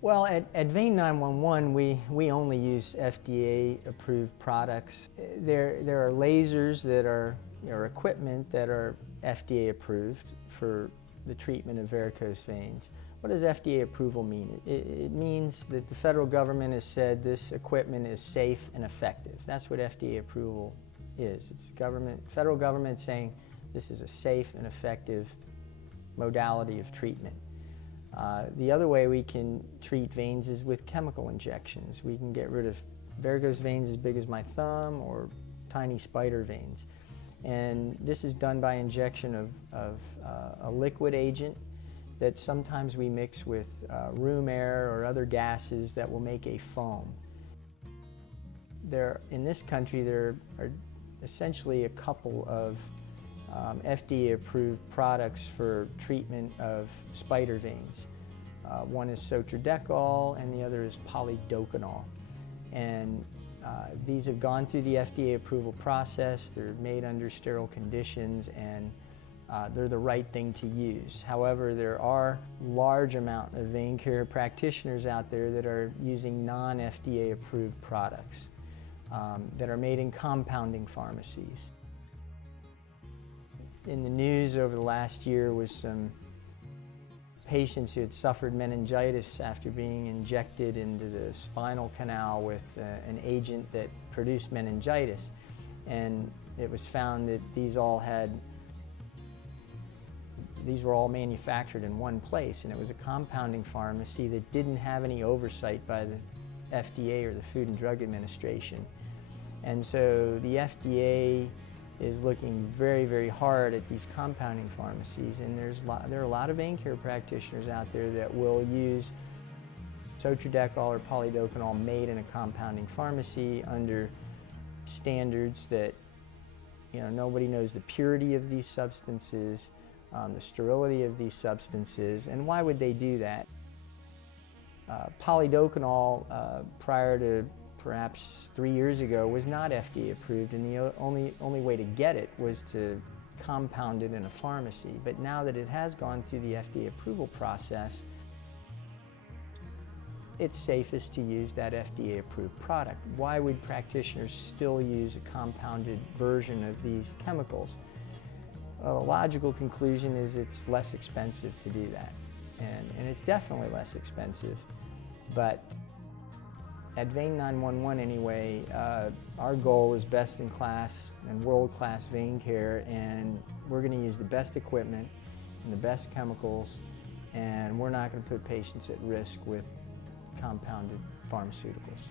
Well, at Vein911, we only use FDA-approved products. There are lasers that are equipment that are FDA-approved for the treatment of varicose veins. What does FDA approval mean? It means that the federal government has said this equipment is safe and effective. That's what FDA approval is. It's federal government saying this is a safe and effective modality of treatment. The other way we can treat veins is with chemical injections. We can get rid of varicose veins as big as my thumb or tiny spider veins. And this is done by injection of a liquid agent that sometimes we mix with room air or other gases that will make a foam. In this country, there are essentially a couple of FDA-approved products for treatment of spider veins. One is sotradecol and the other is polydocanol. And these have gone through the FDA approval process. They're made under sterile conditions and they're the right thing to use. However, there are large amount of vein care practitioners out there that are using non-FDA approved products that are made in compounding pharmacies. In the news over the last year was some patients who had suffered meningitis after being injected into the spinal canal with an agent that produced meningitis. And it was found that these were all manufactured in one place, and it was a compounding pharmacy that didn't have any oversight by the FDA or the Food and Drug Administration. And so the FDA is looking very, very hard at these compounding pharmacies, and there are a lot of vein care practitioners out there that will use sotradecol or polydocanol made in a compounding pharmacy under standards that nobody knows the purity of these substances, the sterility of these substances, and why would they do that? Polydocanol prior to perhaps 3 years ago was not FDA approved, and the only way to get it was to compound it in a pharmacy. But now that it has gone through the FDA approval process, it's safest to use that FDA approved product. Why would practitioners still use a compounded version of these chemicals? Well, the logical conclusion is it's less expensive to do that, and it's definitely less expensive. But at Vein911 anyway, our goal is best in class and world-class vein care, and we're going to use the best equipment and the best chemicals, and we're not going to put patients at risk with compounded pharmaceuticals.